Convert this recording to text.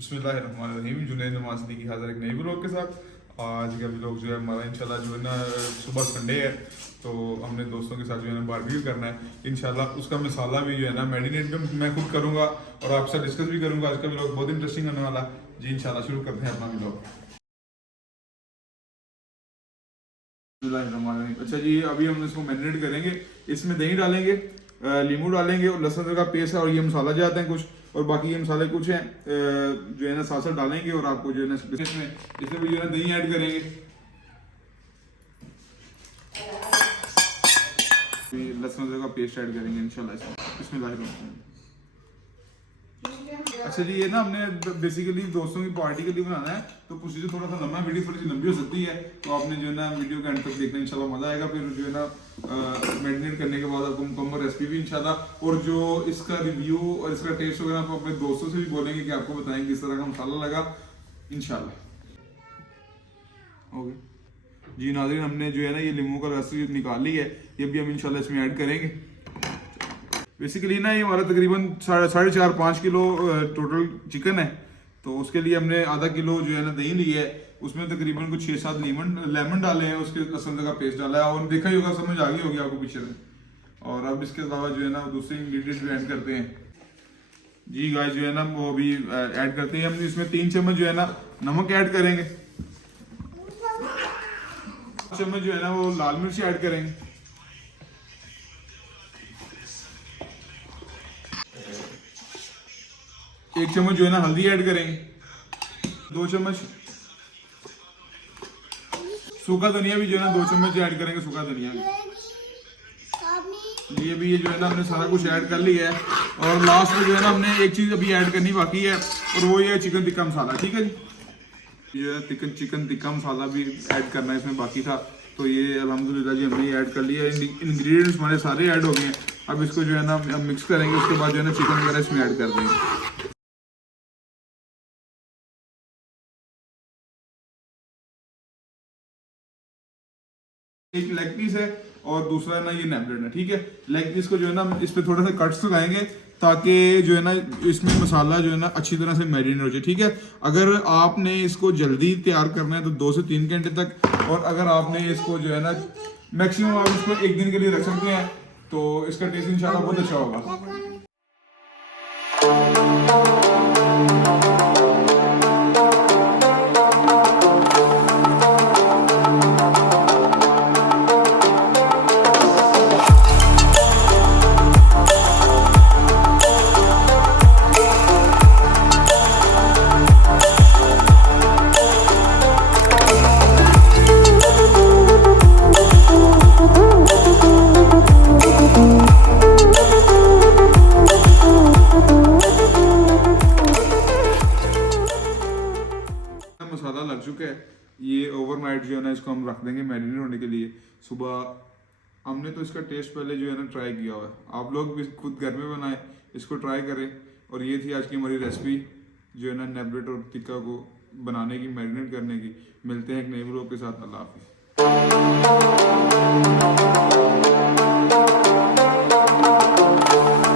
बिस्मिल्लाहिर्रहमानिर्रहीम। जुनैद नमाज़ी की हाज़िर एक नई व्लॉग के साथ। आज का व्लॉग जो है हमारा इंशाल्लाह जो है ना, सुबह संडे है तो हमने दोस्तों के साथ जो है ना बारबेक्यू करना है इंशाल्लाह। उसका मसाला भी जो है ना मैरिनेट भी मैं खुद करूँगा और आपसे डिस्कस भी करूँगा। आज का व्लॉग बहुत इंटरेस्टिंग होने वाला जी। इंशाल्लाह शुरू करते हैं अपना व्लॉग। अच्छा जी, अभी हम इसको मैरिनेट करेंगे। इसमें दही डालेंगे, नींबू डालेंगे और लहसुन का पेस्ट है और ये मसाला जाते हैं कुछ, और बाकी ये मसाले कुछ हैं जो है ना साथ साथ डालेंगे। और आपको जो है ना इसमें भी जो है ना दही ऐड करेंगे, लहसुन का पेस्ट ऐड करेंगे इंशाल्लाह इसमें। अच्छा जी, ये ना हमने बेसिकली दोस्तों की पार्टी के लिए बनाना है तो प्रोसीजर थोड़ा सा लंबा है, वीडियो थोड़ी सी लंबी हो सकती है तो आपने जो है ना वीडियो के एंड तक देखना, इंशाल्लाह मजा आएगा। फिर जो है ना मैरिनेट करने के बाद आपको मुकम्मल रेसिपी भी इंशाल्लाह, और जो इसका रिव्यू और इसका टेस्ट वगैरह आप अपने दोस्तों से भी बोलेंगे कि आपको बताएंगे किस तरह का मसाला लगा इंशाल्लाह। ओके जी नाज़रीन, हमने जो है ना ये नींबू का रस निकाल ली है, ये भी हम इंशाल्लाह इसमें ऐड करेंगे। बेसिकली ना ये हमारा तकरीबन 4.5 किलो टोटल चिकन है, तो उसके लिए हमने आधा किलो जो है ना दही ली है, उसमें तकरीबन कुछ 6-7 लेमन डाले हैं, उसके लहसुन का पेस्ट डाला है और देखा ही होगा, समझ आ गई होगी आपको पीछे से। और अब इसके अलावा जो है ना दूसरे इंग्रेडिएंट्स भी ऐड करते हैं जी गाइस। जो है ना वो भी ऐड करते हैं हम इसमें 3 चम्मच जो है ना नमक ऐड करेंगे, चम्मच जो है ना वो लाल मिर्च ऐड करेंगे, 1 चम्मच जो है ना हल्दी ऐड करेंगे, 2 चम्मच सूखा धनिया भी जो है ना 2 चम्मच ऐड करेंगे, सूखा धनिया भी। ये भी ये जो है ना हमने सारा कुछ ऐड कर लिया है। और लास्ट में जो है ना हमने एक चीज़ अभी ऐड करनी बाकी है और वो ये चिकन टिक्का मसाला। ठीक है जी, जो है चिकन टिक्का मसाला भी ऐड करना है इसमें बाकी था, तो ये अल्हम्दुलिल्लाह जी हमने ऐड कर लिया है। इंग्रेडिएंट्स हमारे सारे ऐड हो गए हैं। अब इसको जो है ना मिक्स करेंगे, उसके बाद जो है ना चिकन वगैरह इसमें ऐड कर देंगे। एक लेग पीस है और दूसरा ना ये नेबलेट है। ठीक है, लेग पीस को जो है ना इस पे थोड़ा सा कट्स लगाएंगे ताकि जो है ना इसमें मसाला जो है ना अच्छी तरह से मैरिनेट हो जाए। ठीक है, अगर आपने इसको जल्दी तैयार करना है तो 2 से 3 घंटे तक, और अगर आपने इसको जो है ना मैक्सिमम आप इसको 1 दिन के लिए रख सकते हैं तो इसका टेस्ट इंशाल्लाह बहुत अच्छा होगा। मसाला लग चुका है, ये ओवरनाइट जो है ना इसको हम रख देंगे मैरिनेट होने के लिए। सुबह हमने तो इसका टेस्ट पहले जो है ना ट्राई किया हुआ है, आप लोग भी खुद घर में बनाएं, इसको ट्राई करें। और ये थी आज की हमारी रेसिपी जो है ना नेबलेट और टिक्का को बनाने की, मैरिनेट करने की। मिलते हैं एक नए व्लॉग के साथ। अल्लाह हाफिज़।